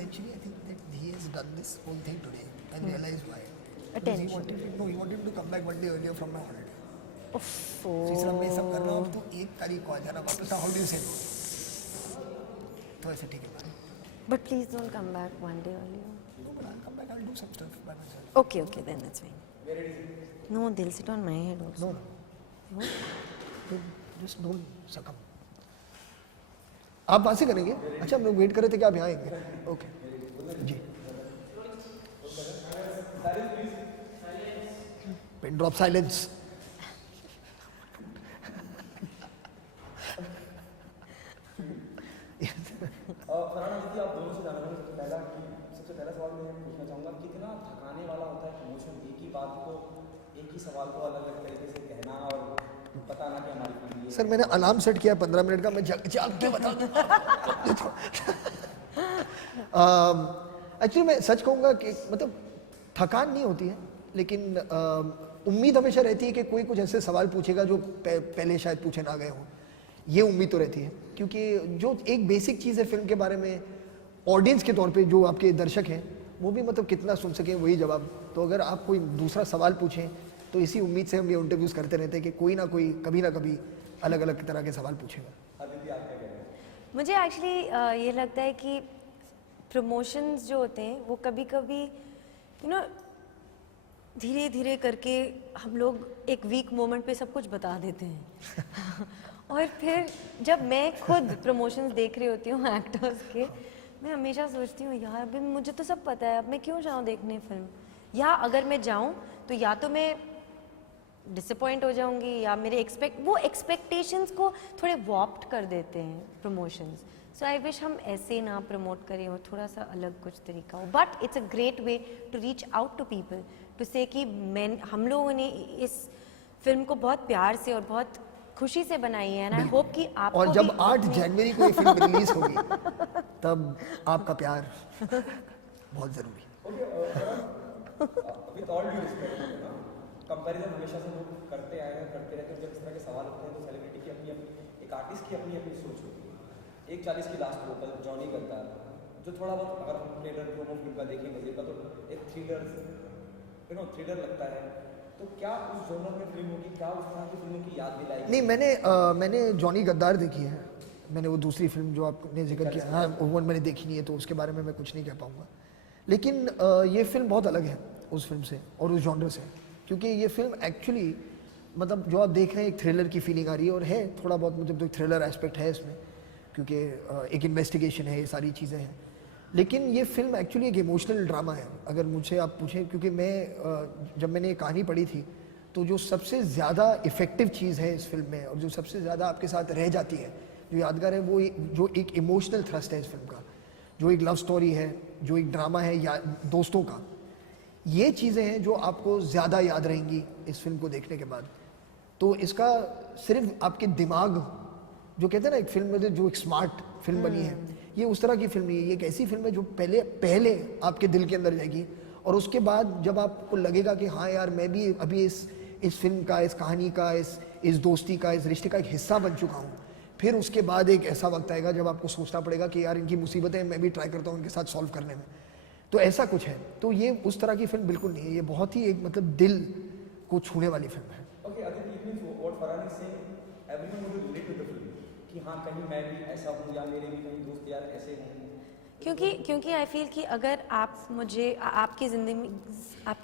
essentially, I think that he has done this whole thing today and realized why. Attention. He wanted to come back one day earlier from my holiday. Uff, So इसलिए मैं सब कर रहा हूँ, अब तू 1 तारीख को आ जाना वापस, how do you say no? तो ऐसे ठीक है भाई. but please don't come back one day earlier. No, but I'll come back, I'll do some stuff by myself. Okay, okay, then that's fine. No, they'll sit on my head also. No, just don't succumb. आप वहाँ से करेंगे? अच्छा, हम लोग wait कर रहे थे कि आप यहाँ आएंगे. ओके जी. Pin drop silence. फरहान जी, आप दोनों से जानना चाहूँगा सबसे पहला सवाल मैं पूछना चाहूँगा, कितना थकाने वाला होता है प्रमोशन, एक ही बात को, एक ही सवाल को अलग अलग तरीके से कहना और बताना कि हमारी फैमिली है. सर मैंने अलार्म सेट किया 15 मिनट का, मैं जाग के बता दूँगा. एक्चुअली मैं सच कहूँगा कि मतलब थकान नहीं होती है, लेकिन उम्मीद हमेशा रहती है कि कोई कुछ ऐसे सवाल पूछेगा जो पहले शायद पूछे ना गए हों. ये उम्मीद तो रहती है, क्योंकि जो एक बेसिक चीज़ है फिल्म के बारे में, ऑडियंस के तौर पे जो आपके दर्शक हैं वो भी मतलब कितना सुन सकें वही जवाब. तो अगर आप कोई दूसरा सवाल पूछें तो इसी उम्मीद से हम ये इंटरव्यूज़ करते रहते हैं कि कोई ना कोई कभी ना कभी अलग अलग तरह के सवाल पूछेगा. मुझे एक्चुअली ये लगता है कि प्रमोशंस जो होते हैं वो कभी कभी धीरे धीरे करके हम लोग एक वीक मोमेंट पे सब कुछ बता देते हैं. और फिर जब मैं खुद प्रमोशंस देख रही होती हूँ एक्टर्स के, मैं हमेशा सोचती हूँ यार अभी मुझे तो सब पता है, अब मैं क्यों जाऊँ देखने फिल्म, या अगर मैं जाऊँ तो या तो मैं डिसअपॉइंट हो जाऊँगी या मेरे एक्सपेक्टेशंस को थोड़े वॉप्ड कर देते हैं प्रमोशंस. सो आई विश हम ऐसे ना प्रमोट करें और थोड़ा सा अलग कुछ तरीका हो. But it's a great way to reach out to people to say कि हम लोगों ने इस फिल्म को बहुत प्यार से और बहुत खुशी से बनाई है. एंड आई होप कि आप और जब 8 जनवरी को ये फिल्म रिलीज होगी तब आपका प्यार बहुत जरूरी है. With all due respect, comparison हमेशा से लोग करते आए हैं, करते रहते हैं. जब इस तरह के सवाल होते हैं तो सेलिब्रिटी की अपनी एक आर्टिस्ट की अपनी सोच होती है. एक 40 की लास्ट वोकल जॉनी गद्दार, जो थोड़ा बहुत अगर हम ट्रेलर प्रोमो फिल्म का देखें मजे का, तो एक थ्रिलर लगता है. तो क्या उस जोनर में फिल्म होगी, क्या उस तरह की फिल्मों की याद दिलाएगी? नहीं, मैंने जॉनी गद्दार देखी है. मैंने वो दूसरी फिल्म जो आपने जिक्र किया, हाँ वो मैंने देखी नहीं है तो उसके बारे में मैं कुछ नहीं कह पाऊँगा. लेकिन ये फिल्म बहुत अलग है उस फिल्म से और उस जॉनर से, क्योंकि ये फिल्म एक्चुअली मतलब जो आप देख रहे हैं एक थ्रिलर की फीलिंग आ रही है, और है थोड़ा बहुत मतलब जो थ्रिलर एस्पेक्ट है इसमें, क्योंकि एक इन्वेस्टिगेशन है, ये सारी चीज़ें हैं. लेकिन ये फिल्म एक्चुअली एक इमोशनल ड्रामा है अगर मुझसे आप पूछें, क्योंकि मैं जब मैंने ये कहानी पढ़ी थी तो जो सबसे ज़्यादा इफ़ेक्टिव चीज़ है इस फिल्म में और जो सबसे ज़्यादा आपके साथ रह जाती है, जो यादगार है, वो जो एक इमोशनल थ्रस्ट है इस फिल्म का, जो एक लव स्टोरी है, जो एक ड्रामा है या दोस्तों का. ये चीज़ें हैं जो आपको ज़्यादा याद रहेंगी इस फिल्म को देखने के बाद. तो इसका सिर्फ आपके दिमाग, जो कहते हैं ना एक फिल्म में जो एक स्मार्ट फिल्म बनी है, ये उस तरह की फिल्म नहीं है. ये एक ऐसी फिल्म है जो पहले आपके दिल के अंदर जाएगी और उसके बाद जब आपको लगेगा कि हाँ यार मैं भी अभी इस फिल्म का, इस कहानी का, इस दोस्ती का, इस रिश्ते का एक हिस्सा बन चुका हूँ, फिर उसके बाद एक ऐसा वक्त आएगा जब आपको सोचना पड़ेगा कि यार इनकी मुसीबतें मैं भी ट्राई करता हूँ इनके साथ सॉल्व करने में. तो ऐसा कुछ है. तो ये उस तरह की फिल्म बिल्कुल नहीं है. ये बहुत ही एक मतलब दिल को छूने वाली फिल्म है. Okay, I think it means what Farhan is saying, everyone would relate to the film. कि हाँ कहीं मैं भी ऐसा हूँ या मेरे भी कहीं दोस्त यार ऐसे हैं. क्योंकि आई फील कि अगर आप मुझे आपकी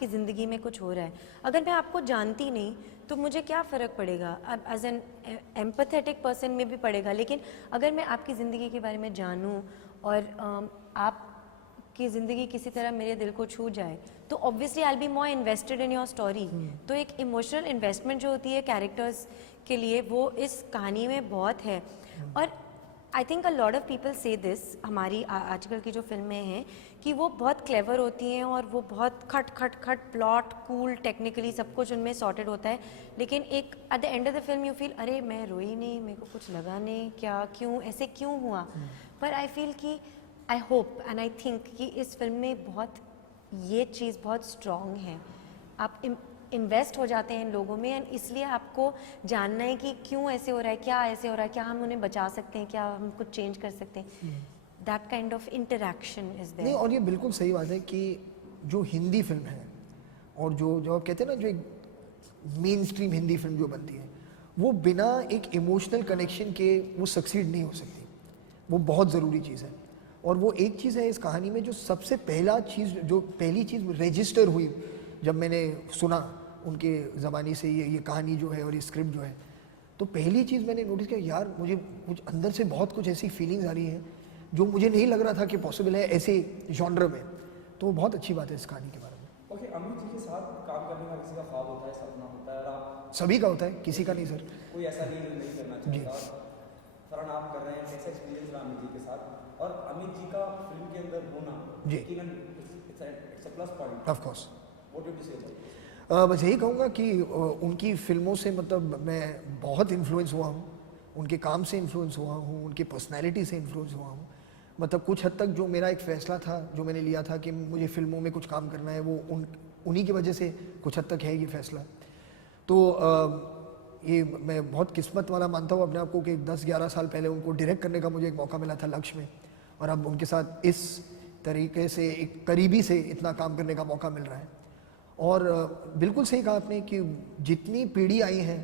ज़िंदगी में कुछ हो रहा है, अगर मैं आपको जानती नहीं तो मुझे क्या फ़र्क पड़ेगा. अब एज एन एम्पैथेटिक पर्सन में भी पड़ेगा, लेकिन अगर मैं आपकी ज़िंदगी के बारे में जानूँ और आपकी ज़िंदगी किसी तरह मेरे दिल को छू जाए तो obviously I will be more invested in your story. तो एक इमोशनल इन्वेस्टमेंट जो होती है कैरेक्टर्स के लिए वो इस कहानी में बहुत है. और I think a lot of people से दिस, हमारी आजकल की जो फिल्में हैं कि वो बहुत क्लेवर होती हैं और वो बहुत खट प्लॉट कूल टेक्निकली सब कुछ उनमें सॉर्टेड होता है, लेकिन एक at the end of the film you feel अरे मैं रोई नहीं, मेरे को कुछ लगा नहीं, क्या क्यों ऐसे क्यों हुआ. पर आई फील कि I hope and I think कि इस फिल्म में बहुत ये चीज़ बहुत स्ट्रॉन्ग है. आप इन्वेस्ट हो जाते हैं इन लोगों में एंड इसलिए आपको जानना है कि क्यों ऐसे हो रहा है, क्या ऐसे हो रहा है, क्या हम उन्हें बचा सकते हैं, क्या हम कुछ चेंज कर सकते हैं. That kind of interaction is नहीं, देयर. और ये बिल्कुल सही बात है कि जो हिंदी फिल्म है और जो आप कहते हैं ना, जो एक मेन स्ट्रीम हिंदी फिल्म जो बनती है, वो बिना एक इमोशनल कनेक्शन के वो सक्सीड नहीं हो सकती. वो बहुत ज़रूरी चीज़ है. और वो एक चीज़ है इस कहानी में, जो सबसे पहली चीज़ रजिस्टर हुई जब मैंने सुना उनके ज़बानी से ये कहानी जो है और ये स्क्रिप्ट जो है, तो पहली चीज़ मैंने नोटिस किया, यार मुझे कुछ अंदर से बहुत कुछ ऐसी फीलिंग्स आ रही हैं जो मुझे नहीं लग रहा था कि पॉसिबल है ऐसे जॉनर में. तो वो बहुत अच्छी बात है इस कहानी के बारे में. ओके, अमित जी के साथ काम करने का किसी का ख्वाब होता है, सपना होता है, और आप सभी का होता है, किसी का नहीं सर. कोई ऐसा नहीं जो नहीं करना चाहता. फरहान, आप कर रहे हैं, कैसा एक्सपीरियंस रहा अमित जी के साथ? और अमित जी का फिल्म के अंदर होना जी. यकीनन it's a plus point. Of course. What do you से? बस यही कहूँगा कि उनकी फिल्मों से मतलब मैं बहुत इन्फ्लुएंस हुआ हूँ, उनके काम से इन्फ्लुएंस हुआ हूँ, उनकी पर्सनैलिटी से इन्फ्लुएंस हुआ हूँ. मतलब कुछ हद तक जो मेरा एक फ़ैसला था जो मैंने लिया था कि मुझे फ़िल्मों में कुछ काम करना है, वो उन्हीं की वजह से कुछ हद तक है ये फ़ैसला. तो ये मैं बहुत किस्मत वाला मानता हूँ अपने आप को कि 10-11 साल पहले उनको डायरेक्ट करने का मुझे एक मौका मिला था लक्ष्य में, और अब उनके साथ इस तरीके से एक करीबी से इतना काम करने का मौका मिल रहा है. और बिल्कुल सही कहा आपने कि जितनी पीढ़ी आई हैं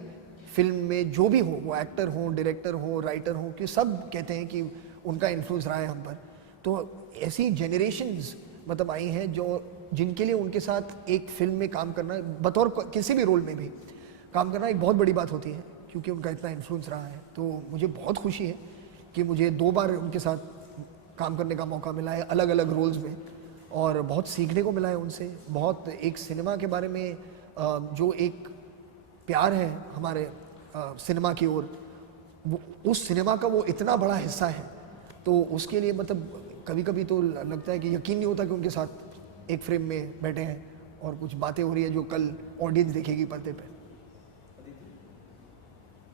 फिल्म में, जो भी हो, वो एक्टर हो, डायरेक्टर हो, राइटर हो, कि सब कहते हैं कि उनका इन्फ्लुएंस रहा है हम पर. तो ऐसी जनरेशन्स मतलब आई हैं जो जिनके लिए उनके साथ एक फिल्म में काम करना, बतौर किसी भी रोल में भी काम करना, एक बहुत बड़ी बात होती है, क्योंकि उनका इतना इन्फ्लुएंस रहा है. तो मुझे बहुत खुशी है कि मुझे 2 बार उनके साथ काम करने का मौका मिला है अलग अलग रोल्स में, और बहुत सीखने को मिला है उनसे. बहुत एक सिनेमा के बारे में जो एक प्यार है हमारे सिनेमा की ओर, उस सिनेमा का वो इतना बड़ा हिस्सा है. तो उसके लिए मतलब कभी कभी तो लगता है कि यकीन नहीं होता कि उनके साथ एक फ्रेम में बैठे हैं और कुछ बातें हो रही है जो कल ऑडियंस देखेगी पर्दे पे.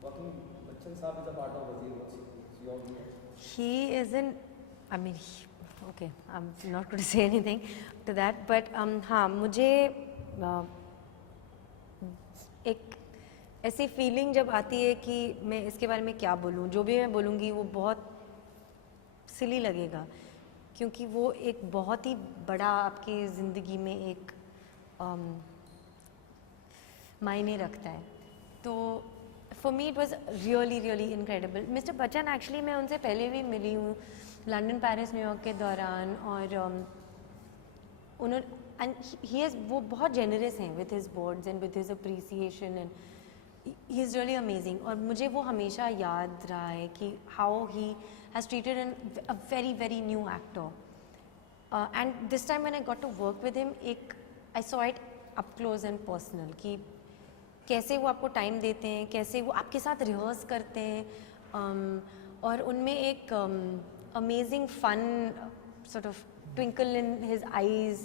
बच्चन साहब इज अ पार्ट ऑफ वजीर. He isn't, I mean, okay, I'm not going to say anything to that, but हाँ, मुझे एक ऐसी फीलिंग जब आती है कि मैं इसके बारे में क्या बोलूँ, जो भी मैं बोलूँगी वो बहुत सिली लगेगा, क्योंकि वो एक बहुत ही बड़ा आपकी ज़िंदगी में एक मायने रखता है. तो for me it was really incredible. Mister Bachchan actually मैं उनसे पहले भी मिली हूँ लंदन, पेरिस, न्यूयॉर्क के दौरान, और उन्होंने ही इज़ वो बहुत जेनरस हैं with his words and with his appreciation, and he is really amazing. और मुझे वो हमेशा याद रहा है कि how he has treated an a very new actor. And this time when I got to work with him, एक I saw it up close and personal कि कैसे वो आपको टाइम देते हैं, कैसे वो आपके साथ रिहर्स करते हैं, और उनमें एक amazing fun sort of twinkle in his eyes,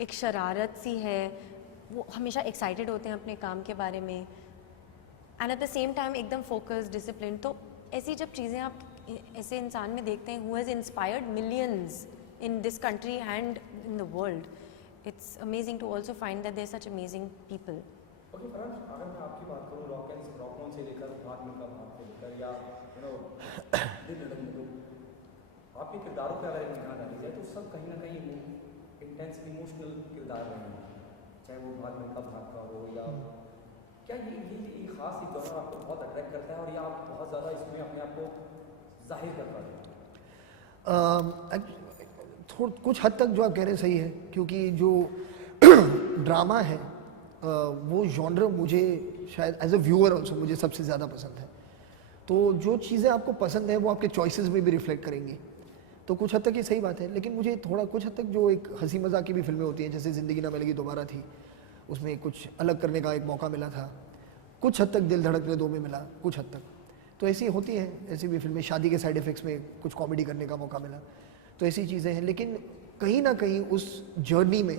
एक शरारत सी है. वो हमेशा एक्साइटेड होते हैं अपने काम के बारे में, and at the same time एकदम फोकस्ड, डिसिप्लिन. तो ऐसी जब चीज़ें आप ऐसे इंसान में देखते हैं who has inspired millions in this country and in the world, it's amazing to also find that there such amazing people. Okay Farhan, अगर मैं आपकी बात करूँ रॉक से लेकर भाग मिल्खा भाग से लेकर या दिल धड़कने दो, आपके किरदारों पे अगर निगाह डाली जाए तो सब कहीं ना कहीं इंटेंस इमोशनल किरदार रहे हैं, चाहे वो भाग मिल्खा भाग का हो, या क्या ये खास एक जॉनर आपको बहुत अट्रैक्ट करता है और या आप बहुत ज़्यादा इसमें अपने आप को जाहिर कर पाते हैं? कुछ हद तक जो आप कह रहे हैं सही है, क्योंकि जो ड्रामा है वो जॉनर मुझे शायद एज अ व्यूअर ऑल्सो मुझे सबसे ज़्यादा पसंद है. तो जो चीज़ें आपको पसंद है वो आपके चॉइसेस में भी रिफ्लेक्ट करेंगी. तो कुछ हद तक ये सही बात है. लेकिन मुझे थोड़ा कुछ हद तक जो एक हंसी मजाक की भी फिल्में होती हैं, जैसे ज़िंदगी ना मिलेगी दोबारा थी, उसमें कुछ अलग करने का एक मौका मिला था. कुछ हद तक दिल धड़कने दो में मिला, कुछ हद तक. तो ऐसी होती हैं ऐसी भी फिल्में. शादी के साइड इफ़ेक्ट्स में कुछ कॉमेडी करने का मौका मिला. तो ऐसी चीज़ें हैं. लेकिन कहीं ना कहीं उस जर्नी में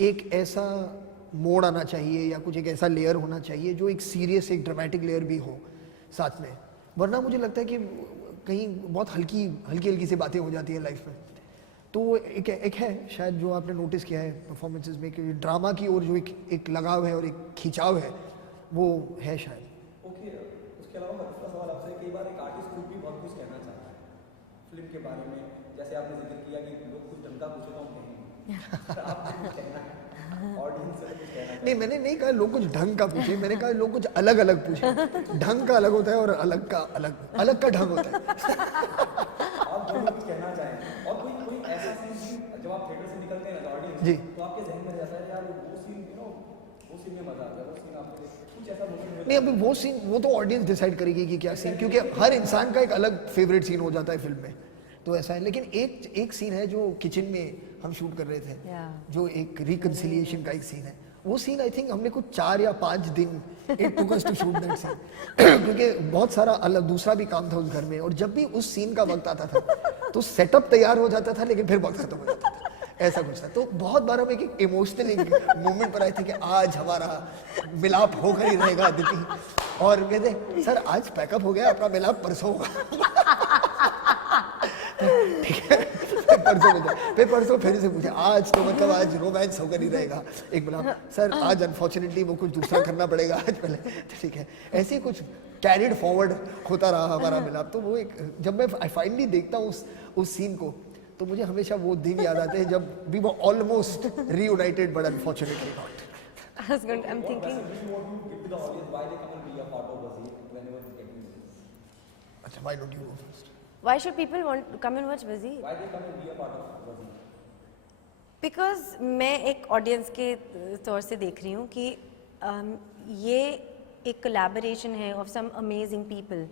एक ऐसा मोड़ आना चाहिए या कुछ एक ऐसा लेयर होना चाहिए जो एक सीरियस, एक ड्रामेटिक लेयर भी हो साथ में. वरना मुझे लगता है कि कहीं बहुत हल्की सी बातें हो जाती हैं लाइफ में. तो एक है शायद जो आपने नोटिस किया है परफॉर्मेंसेस में कि ड्रामा की ओर जो एक लगाव है और एक खिंचाव है वो है शायद. ओके, उसके अलावा दूसरा सवाल आपसे, कई बार एक आर्टिस्ट खुद भी बहुत कुछ कहना चाहता है फिल्म के बारे में, जैसे आपने जिक्र किया कि लोग कुछ ढंग का पूछे तो हम कहेंगे, आपको कुछ कहना है ऑडियंस से, कुछ कहना है? नहीं, मैंने नहीं कहा लोग कुछ ढंग का पूछे, मैंने कहा लोग कुछ अलग अलग पूछे। ढंग का अलग होता है और अलग का अलग का ढंग होता है। आप दोनों कुछ कहना चाहें, और कोई ऐसा सीन जब आप थिएटर से निकलते हैं ना ऑडियंस जी। तो आपके जहन में जाता है यार वो सीन, वो सीन में मजा आता है, वो सीन आपने कुछ ऐसा मोमेंट? नहीं, अभी वो सीन वो तो ऑडियंस डिसाइड करेगी कि क्या सीन, क्योंकि हर इंसान का एक अलग फेवरेट सीन हो जाता है फिल्म में, तो ऐसा है। लेकिन एक सीन है जो किचन में हम शूट कर रहे थे, जो एक रिकंसिलिएशन का एक सीन है, वो सीन आई थिंक हमने कुछ 4 या 5 दिन it took us to shoot that scene, क्योंकि बहुत सारा अलग दूसरा भी काम था उस घर में, और जब भी उस सीन का वक्त आता था तो सेटअप तैयार हो जाता था लेकिन फिर वक्त खत्म हो जाता था, ऐसा कुछ था। तो बहुत बार हम एक इमोशनल मोमेंट पर आए थे कि आज हमारा मिलाप होकर ही रहेगा अदिति, और कहते सर आज पैकअप हो गया, अपना मिलाप परसों होगा। ठीक है, परसों मिलते, फिर परसों फिर से पूछे आज तो मतलब आज रोमांस होकर ही रहेगा, एक मिलाप सर आज अनफॉर्चुनेटली वो कुछ दूसरा करना पड़ेगा आज पहले, ठीक है। ऐसे ही कुछ कैरिड फॉरवर्ड होता रहा हमारा मिलाप। तो वो एक, जब मैं फाइनली देखता हूँ उस सीन को, तो मुझे हमेशा वो दिन याद आते हैं जब we were almost reunited but unfortunately not. I'm thinking. अच्छा, why don't you go first? Why should people want to come and watch Wazir? Why they come and be a part of Wazir? Because मैं एक audience के तौर से देख रही हूँ कि ये एक कोलैबोरेशन है ऑफ सम अमेजिंग पीपल,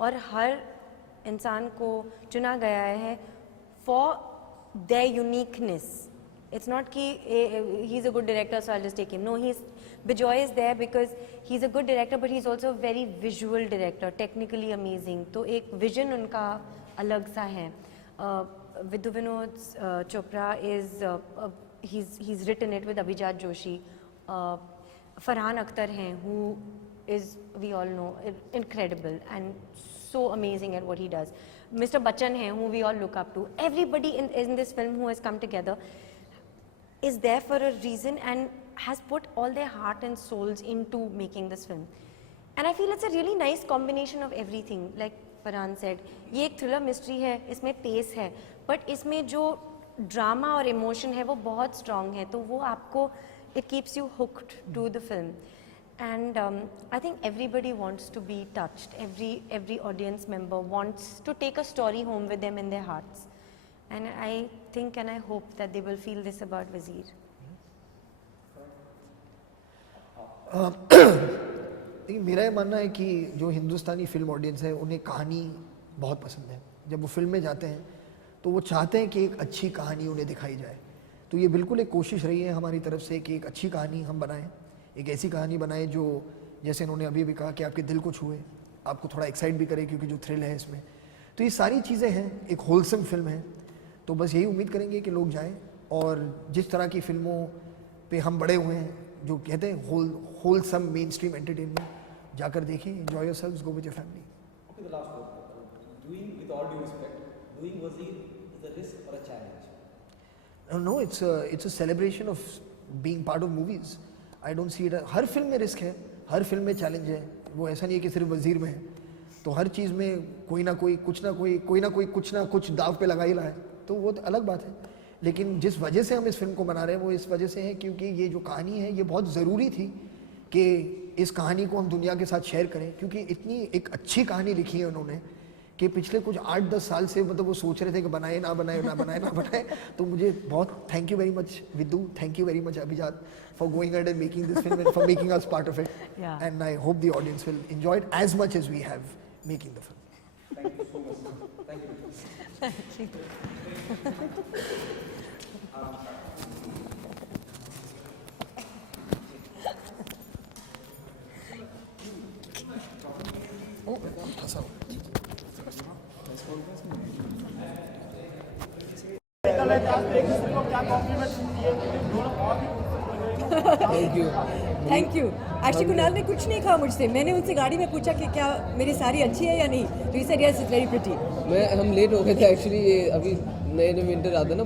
और हर इंसान को चुना गया है for their uniqueness. It's not कि he's a good director so I'll just take him. No, Bijoy is there because he's a good director but he's also a very visual director, technically amazing. तो एक vision उनका अलग सा है। Vidhu Vinod Chopra is he's written it with Abhijat Joshi. Farhan Akhtar हैं who is, we all know, incredible and so amazing at what he does. Mr. Bachchan हैं who we all look up to. Everybody in this film who has come together is there for a reason and has put all their heart and souls into making this film. And I feel it's a really nice combination of everything. Like Farhan said, ये एक thriller mystery है, इसमें pace है, but इसमें जो drama और emotion है वो बहुत strong है, तो वो आपको, it keeps you hooked to the film. And I think everybody wants to be touched. Every audience member wants to take a story home with them in their hearts. And I think and I hope that they will feel this about Wazir. मेरा ये मानना है कि जो हिंदुस्तानी film audience है उन्हें कहानी बहुत पसंद है। जब वो फिल्म में जाते हैं तो वो चाहते हैं कि एक अच्छी कहानी उन्हें दिखाई जाए। तो ये बिल्कुल एक कोशिश रही है हमारी तरफ से कि एक अच्छी कहानी हम बनाएं, एक ऐसी कहानी बनाएं जो, जैसे इन्होंने अभी भी कहा, कि आपके दिल को छुए, आपको थोड़ा एक्साइट भी करे, क्योंकि जो थ्रिल है इसमें, तो ये सारी चीज़ें हैं। एक होलसम फिल्म है, तो बस यही उम्मीद करेंगे कि लोग जाएं और जिस तरह की फिल्मों पे हम बड़े हुए हैं, जो कहते हैं होलसम मेन स्ट्रीम एंटरटेनमेंट, जाकर देखिए, enjoy yourselves, go with your family. Okay, the last one. Doing, with all due respect, doing Wazir is a risk or a challenge? No, it's a celebration of being part of movies. I don't see it. Her film में risk है, हर film में challenge है। वो ऐसा नहीं है कि सिर्फ वजीर में है, तो हर चीज़ में कोई ना कोई कुछ ना कुछ दाव पे लगा ही रहा है, तो वो तो अलग बात है। लेकिन जिस वजह से हम इस फिल्म को बना रहे हैं वो इस वजह से है क्योंकि ये जो कहानी है ये बहुत ज़रूरी थी कि इस कहानी को हम दुनिया के साथ शेयर करें, क्योंकि इतनी एक अच्छी कहानी लिखी है उन्होंने कि पिछले कुछ 8-10 साल से मतलब वो सोच रहे थे कि बनाए ना बनाए। तो मुझे बहुत thank you very much Vidhu, thank you very much Abhijat for going ahead and making this film and for making us part of it, and I hope the audience will enjoy it as much as we have making the film. Thank you so much. Thank you. Thank you. Actually Kunal ने कुछ नहीं कहा मुझसे, मैंने उनसे गाड़ी में पूछा कि क्या मेरी साड़ी अच्छी है या नहीं, तो he said yes it's very pretty. हम लेट हो गए थे एक्चुअली, ये अभी नए विंटर आता है ना